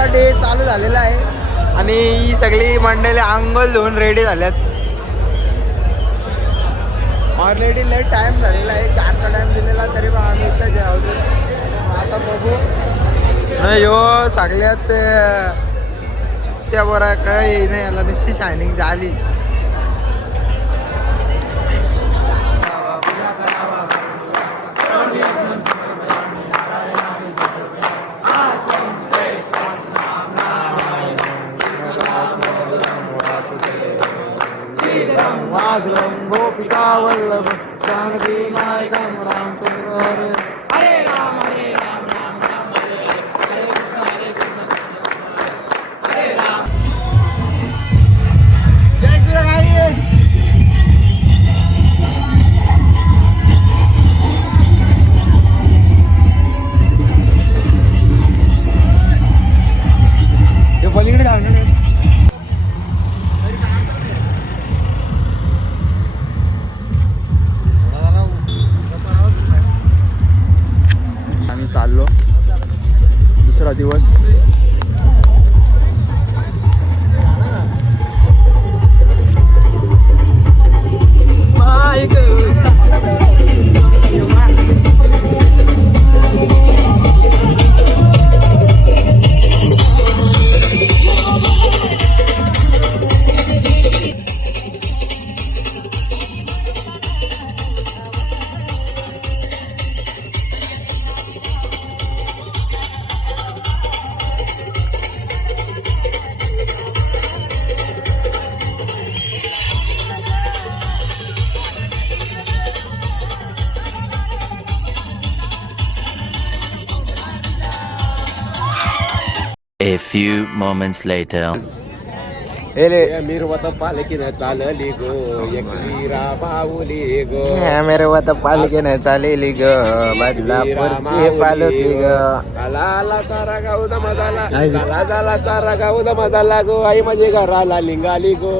आपला डे चालू झालेला आहे आणि ही सगळी मंडळी अंघोळ धुवून रेडी झाल्यात. ऑलरेडी लेट टाइम झालेला आहे, 4चा टाइम दिलेला तरी पण आम्ही इथं जेवतो. आता बघू नाही हो सगळ्यात त्या बरा काही नाही याला निश्चित शायनिंग झाली. माधवं गोपिका वल्लभ जानकी नायकं राम हरे हरे राम राम राम हरे हरे कृष्ण हरे राम. जय गुरुराज. हे पलीकडे जाणार चाललो. दुसरा दिवस A few moments later. मेरे वत पालकीनं चालली गो एकवीरा माऊली गो. मेरे वत पालकीनं चालेली ग बदलापूरची पालकी ग. झाला सारा गाव दमा झाला झाला सारा गाव दमा झाला गो. आई माझे घराला लिंगाली गो.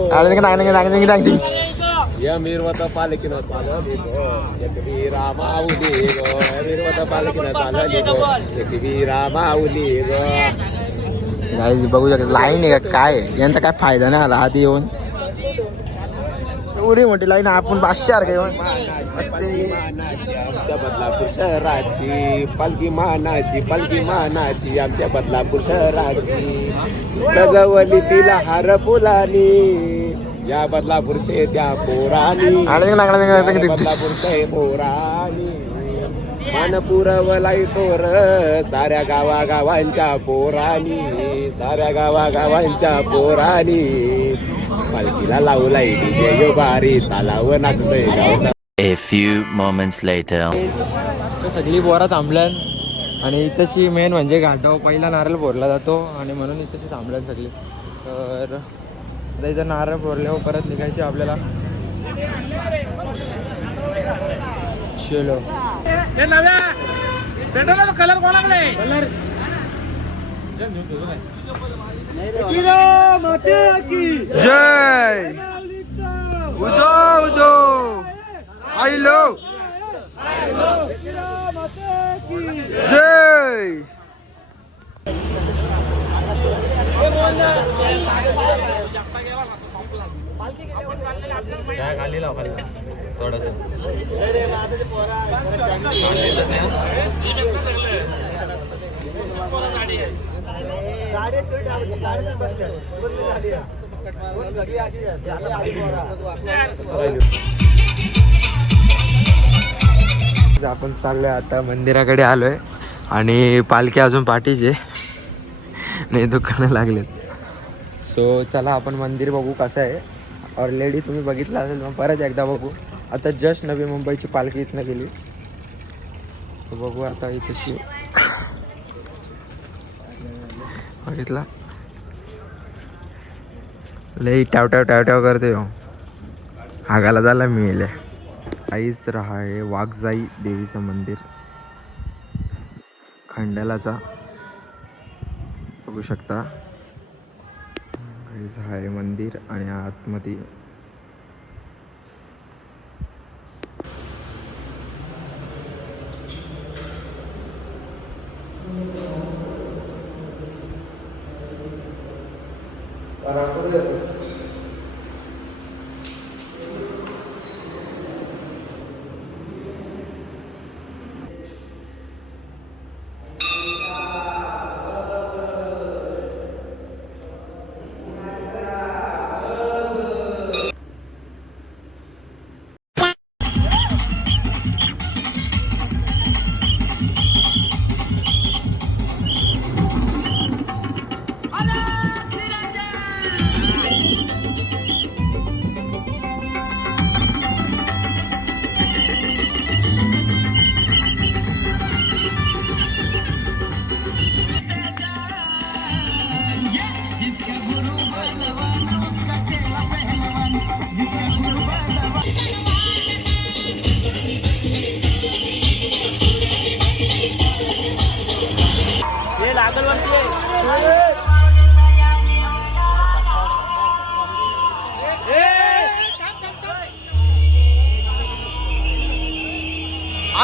या मिरवत पालकीनं चालली गो एकवीरा माऊली गो. मिरवत पालकीनं चालली गो एकवीरा माऊली गो. बघू शकता लाईन आहे का काय, यांचा काय फायदा नाही आला आधी येऊन. एवढी मोठी लाईन आपण 500 का येऊन आमच्या बदलापूर शहराची पालखी मानाची आमच्या बदलापूर शहराची. सजवली तिला हार फुलानी या बदलापूरचे त्या पोरानी. बदलापूरचे पोरानी मान पुरवलाई तोर साऱ्या गावागावांच्या पोरानी. साऱ्या गावागावांच्या पोरानी पालखीला लावलाई डीजे बारी तालाव नाचतोय गाव. A few moments later. सगळी पोरा थांबल्यान आणि इथंशी मेन म्हणजे घाटावर पहिला नारळ फोडला जातो आणि म्हणून इथंशी थांबल्यान सगळी. तर आता इथं नारळ फोडल्यावर परत निघायचे आपल्याला. चलो कलर कोणाकडे जय उदो उदो आईलो जय. खाली लाव खाली थोडस. आपण चाललोय आता मंदिराकडे आलोय आणि पालखी अजून पाठीचे नाही दुकानं लागलेत. सो चला आपण मंदिर बघू कसं आहे. ऑलरेडी तुम्ही बघितलं असेल मग परत एकदा बघू. आता जस्ट नवी मुंबईची पालखी इथनं गेली तर बघू आता इथंशी. बघितला लई टावटाव करते हो. हागाला झाला मिळेल. आईच तर हा आहे वाघजाई देवीचं मंदिर खंडालाचा बघू शकता. हा आहे मंदिर आणि आतमध्ये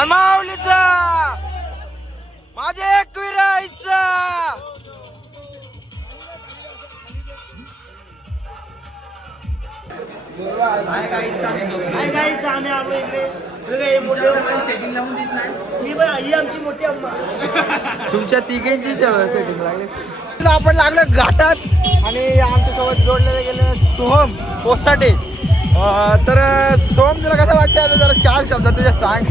माऊलीचा माझे एकविराईचा तुमच्या तिघांची सेटिंग लागली. आपण लागलो घाटात आणि आमच्यासोबत जोडलेले गेले सोहम पोसाटे. तर सोहम तुला कसं वाटतं आता जरा 4 शब्दात तुझ्या सांग.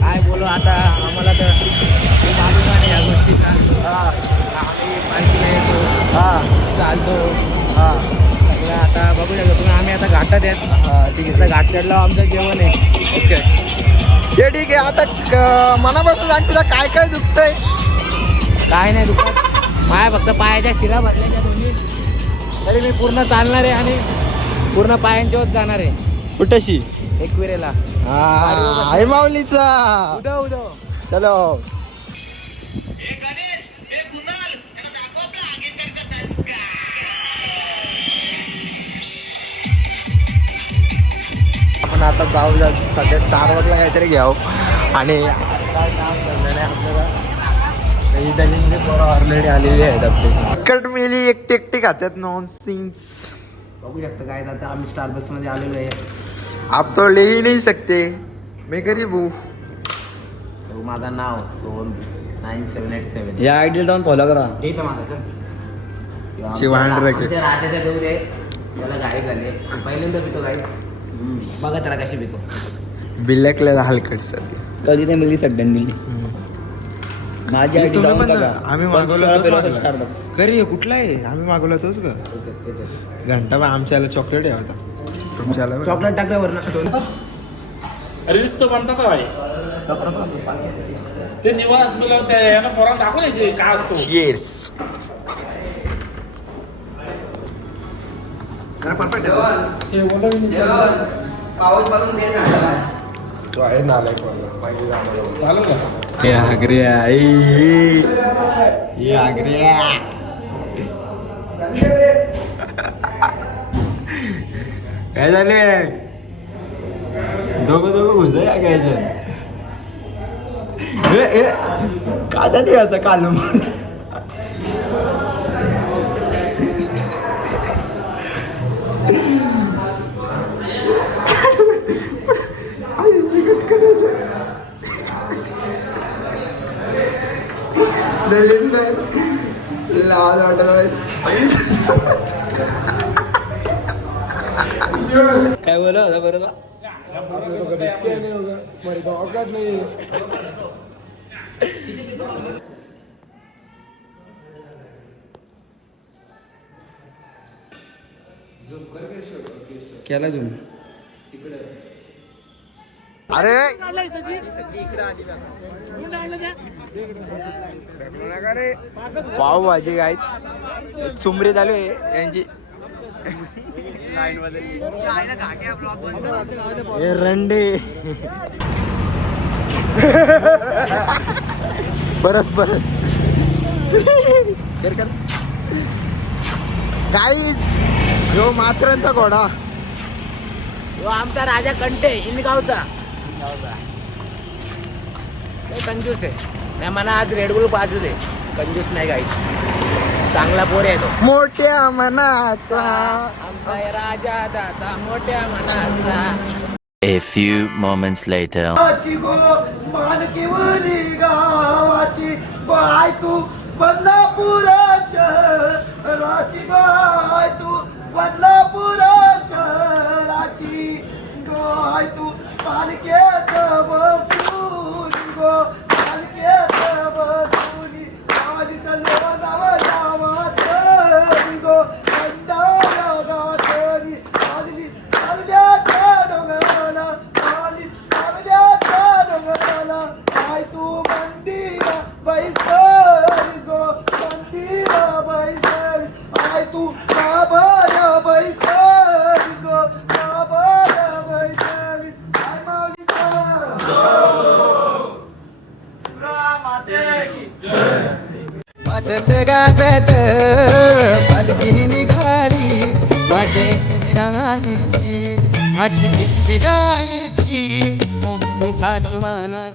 काय बोलू आता, आम्हाला तर मालूम नाही या गोष्टीचा. आम्ही पालखीला येतो, चालतो, सगळं आता बघू शकतो तुम्ही. आम्ही आता घाटात आहेत. ठीक आहे, घाट चढला आमचं जेवण आहे. ओके हे ठीक आहे. आता मनापासून सांग तुला काय काय दुखतंय. काय नाही दुखत, माया फक्त पायाच्या शिरा भरल्याच्या दोन्ही. तरी मी पूर्ण चालणार आहे आणि पूर्ण पायांच्यावर जाणार आहे. कुठशी एकविरेला. आई माऊलीचा उदो उदो. चलो. आपण आता जाऊ सध्या स्टारवरला काहीतरी घ्यावं आणि काय काम करणार आहे आपल्याला. इथं पोरं ऑलरेडी आलेली आहेत आपली. कट मिली एकटी एकटी खात्यात नॉन सिंग्स. बघू शकता काय आता आम्ही स्टारबक्स मध्ये आलेलो आहे. आप तो ले ही नहीं सकते, मैं गरीब हूँ. माझं नाव सोहम 9787. या आयडीला जाऊन फॉलो करा. ठीक आहे माझं शिवांड रखे. आमच्या राजाच्या देऊ दे. त्याला गाडी झाली पहिल्यांदा पितो गाईच. बघा त्याला कशी पितो. बिल्लकला हलकट सध्या कधी नाही मिळली सड्ड्यान दिली माझी आयडी तुम्ही जाऊन पण बघा. आम्ही पण मागवलं दुसरा तोच पेलो मागवला. Starbucks. घरी कुठला आहे आम्ही मागवला तोच ग. घंटा बा आमच्याला चॉकलेट आहे होता. तुमच्याला चॉकलेट टाकल्यावर रील्स तो बनता का भाई ते निवास मिळव त्या याला पोरांना दाखवायचे काय असतो. येस ते तो आहे नालाय चालू का हे आग्र्या हे आग्र्या काय झाले दोघं घुस या घ्यायचं. काय झाली आता काल दलिंदर लाल वाटत काय बोला होता बरोबर. केला तुम्ही अरे पाव भाजी काय चुमरी चालू आहे यांची. हे रंडे परत काही जो मात्रांचा घोडा तो आमचा राजा कंटे इनगावचा. कंजूस आहे नाही. मला आज रेडबुल पाजू दे. कंजूस नाही गाईच. चांगला पोर आहे तो मोठ्या मनाचा आमचा आहे राजा दादा मोठ्या मनाचा. A few moments later. मानकीवरी गावाची बाय तू बदलापूर शहराची गाय तू बदलापूर शहराची गाय तू पालख्यात बसून गो पालख्यात बसून आली सर्व नावात गो कंडाळा गातरी आली चालल्याच्या डोंगराला आली चालल्याच्या डोंगराला I Tu Mandira बैसलीस go Mandira बैसलीस I तू बाबाला बैसलीस गो बाबाला बैसलीस आय माऊली वाजत गाजत पालखी निघाली माझे विदाईची माझी विदाईची मनाची